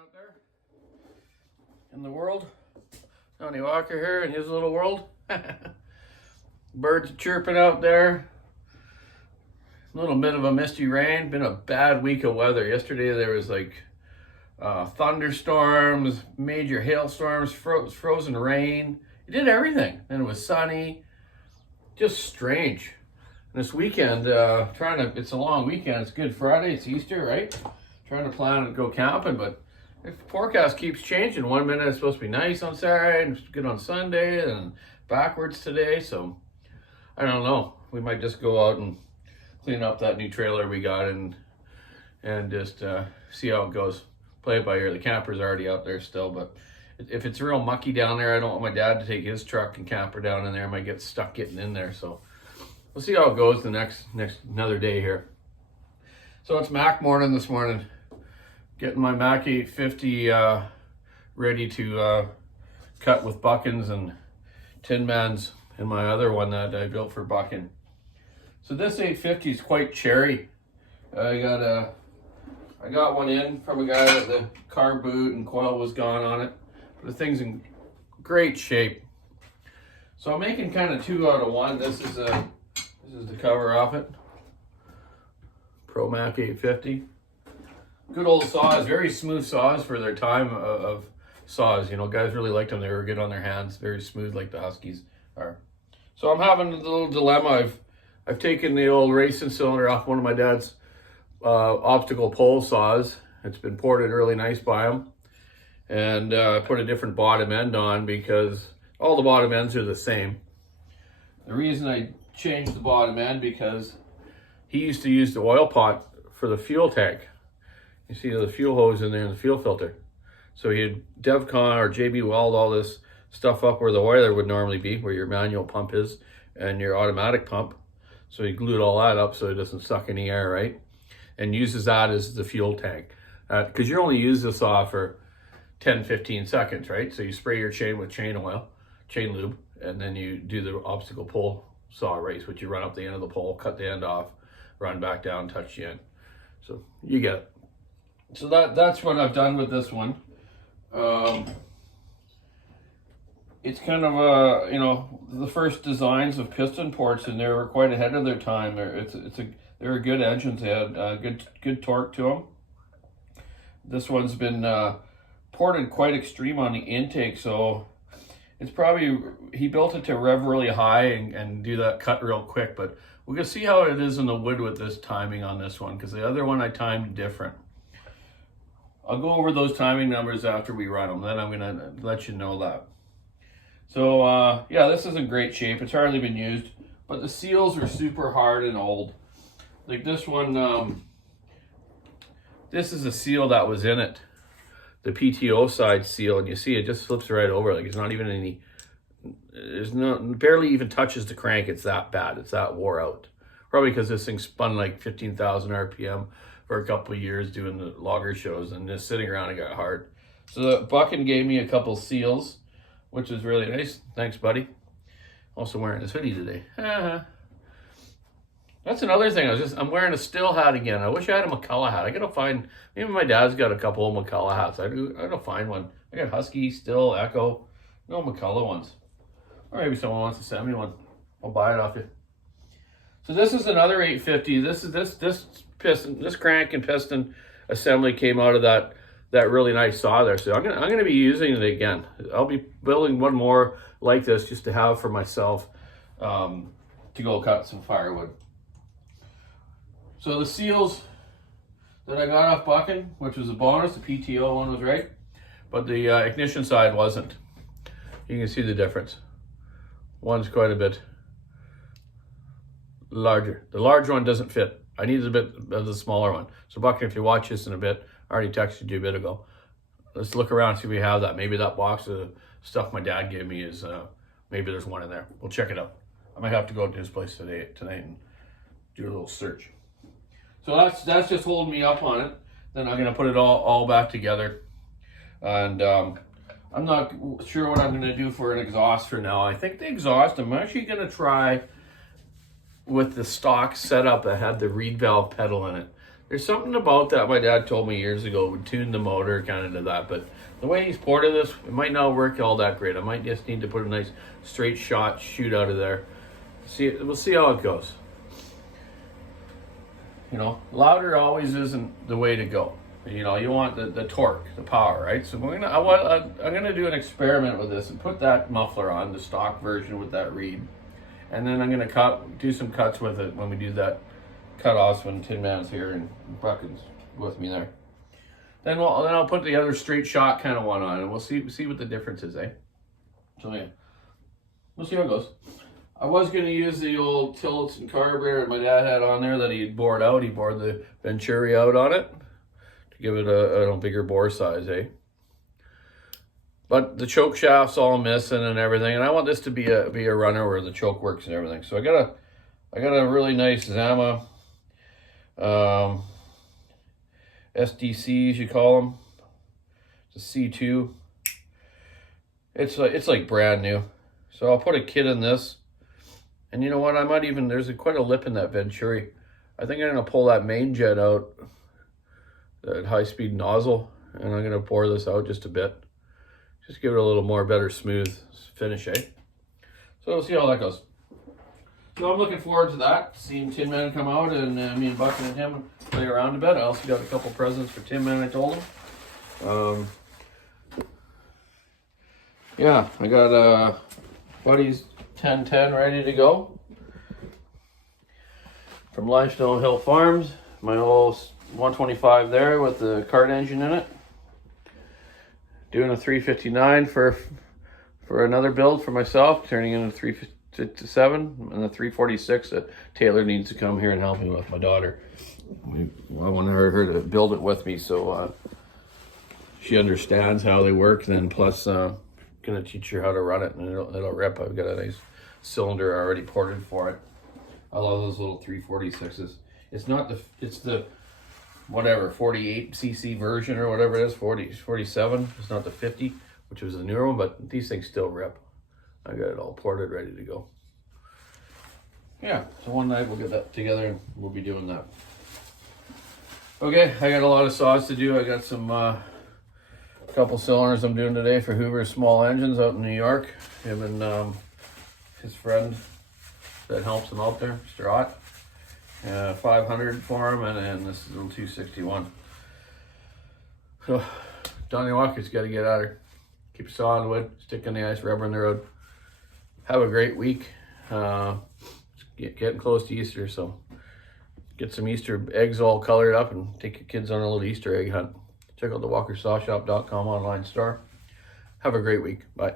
out there in the world. Tony Walker here in his little world. Birds chirping out there. A little bit of a misty rain. Been a bad week of weather. Yesterday there was like thunderstorms, major hailstorms, frozen rain. It did everything. And it was sunny. Just strange. And this weekend, it's a long weekend. It's Good Friday. It's Easter, right? Trying to plan to go camping, but the forecast keeps changing. 1 minute it's supposed to be nice on Saturday and it's good on Sunday, and backwards today. So I don't know. We might just go out and clean up that new trailer we got and just see how it goes. Play it by ear. The camper's already out there still, but if it's real mucky down there, I don't want my dad to take his truck and camper down in there. I might get stuck getting in there. So we'll see how it goes the next another day here. So it's Mac morning this morning. Getting my Mac 850 ready to cut with buckins and Tin Mans and my other one that I built for bucking. So this 850 is quite cherry. I got one in from a guy that the carb boot and coil was gone on it. But the thing's in great shape. So I'm making kind of two out of one. This is the cover off it. Pro Mac 850. Good old saws, very smooth saws for their time of saws. You know, guys really liked them. They were good on their hands, very smooth like the Huskies are. So I'm having a little dilemma. I've taken the old racing cylinder off one of my dad's obstacle pole saws. It's been ported really nice by him. And I put a different bottom end on because all the bottom ends are the same. The reason I changed the bottom end because he used to use the oil pot for the fuel tank. You see the fuel hose in there and the fuel filter. So he had DevCon or JB Weld all this stuff up where the oiler would normally be, where your manual pump is and your automatic pump. So he glued all that up so it doesn't suck any air, right? And uses that as the fuel tank. Because you only use the saw for 10, 15 seconds, right? So you spray your chain with chain oil, chain lube, and then you do the obstacle pole saw race, which you run up the end of the pole, cut the end off, run back down, touch the end. So you get it. So that's what I've done with this one. It's kind of the first designs of piston ports, and they were quite ahead of their time. They're good engines. They had good torque to them. This one's been ported quite extreme on the intake, so it's probably, he built it to rev really high and do that cut real quick, but we're gonna see how it is in the wood with this timing on this one, because the other one I timed different. I'll go over those timing numbers after we run them, then I'm gonna let you know that. So yeah, this is in great shape. It's hardly been used, but the seals are super hard and old. Like this one, this is a seal that was in it, the PTO side seal, and you see it just slips right over. Like it's not even any, barely even touches the crank. It's that bad. It's that wore out. Probably because this thing spun like 15,000 RPM for a couple of years doing the logger shows, and just sitting around it got hard. So the Buckin gave me a couple seals, which is really nice. Thanks, buddy. Also wearing this hoodie today. That's another thing. I'm wearing a Stihl hat again. I wish I had a McCulloch hat. I gotta find, maybe my dad's got a couple of McCulloch hats. I gotta find one. I got Husky, Stihl, Echo, no McCulloch ones. Or maybe someone wants to send me one. I'll buy it off you. So this is another 850. This piston, this crank and piston assembly came out of that really nice saw there. So I'm gonna be using it again. I'll be building one more like this just to have for myself to go cut some firewood. So the seals that I got off Buckin, which was a bonus, the PTO one was right, but the ignition side wasn't. You can see the difference. One's quite a bit larger. The large one doesn't fit. I needed a bit of the smaller one. So Buckin, if you watch this in a bit, I already texted you a bit ago. Let's look around, see if we have that. Maybe that box of stuff my dad gave me is, maybe there's one in there. We'll check it out. I might have to go to his place tonight and do a little search. So that's just holding me up on it. Then I'm gonna put it all back together. And I'm not sure what I'm gonna do for an exhaust for now. I think the exhaust, I'm actually gonna try with the stock setup that had the reed valve pedal in it. There's something about that my dad told me years ago would tune the motor kind of to that, but the way he's ported this, it might not work all that great. I might just need to put a nice straight shot shoot out of there. We'll see how it goes. You know, louder always isn't the way to go. You know, you want the torque, the power, right? So I'm gonna do an experiment with this and put that muffler on, the stock version with that reed, and then I'm gonna do some cuts with it when we do that cut-offs when Tin Man's here and Buckin's with me there. Then I'll put the other straight shot kind of one on, and we'll see what the difference is, eh? So yeah, we'll see how it goes. I was going to use the old Tillotson carburetor that my dad had on there that he bored out. He bored the Venturi out on it to give it a bigger bore size, eh? But the choke shaft's all missing and everything, and I want this to be a runner where the choke works and everything. So I got a really nice Zama SDCs, you call them. It's a C2. It's like brand new. So I'll put a kit in this. And you know what? I might even, there's quite a lip in that Venturi. I think I'm going to pull that main jet out, that high-speed nozzle, and I'm going to bore this out just a bit. Just give it a little more better smooth finish, eh? So we'll see how that goes. So I'm looking forward to that, seeing Tin Man come out and me and Buck and him play around a bit. I also got a couple presents for Tin Man, I told him. Yeah, I got Buddy's 1010 ready to go from Limestone Hill Farms. My old 125 there with the kart engine in it. Doing a 359 for another build for myself, turning into 357, and the 346 that Taylor needs to come here and help me with, my daughter. I want her to build it with me so she understands how they work. Then plus gonna teach her how to run it, and it'll rip. I've got a nice cylinder already ported for it. I love those little 346s. It's the whatever 48cc version or whatever it is, 47. It's not the 50, which was the newer one, but these things still rip. I got it all ported, ready to go. Yeah, so one night we'll get that together and we'll be doing that. Okay, I got a lot of saws to do. I got some couple cylinders I'm doing today for Hoover's Small Engines out in New York. Him and his friend that helps him out there, Mr. Ott. 500 for him, and this is a little 261. So, Donnie Walker's got to get out here. Keep sawing wood, stick in the ice, rubber in the road. Have a great week. Getting close to Easter, so get some Easter eggs all colored up and take your kids on a little Easter egg hunt. Check out the WalkerSawShop.com online store. Have a great week. Bye.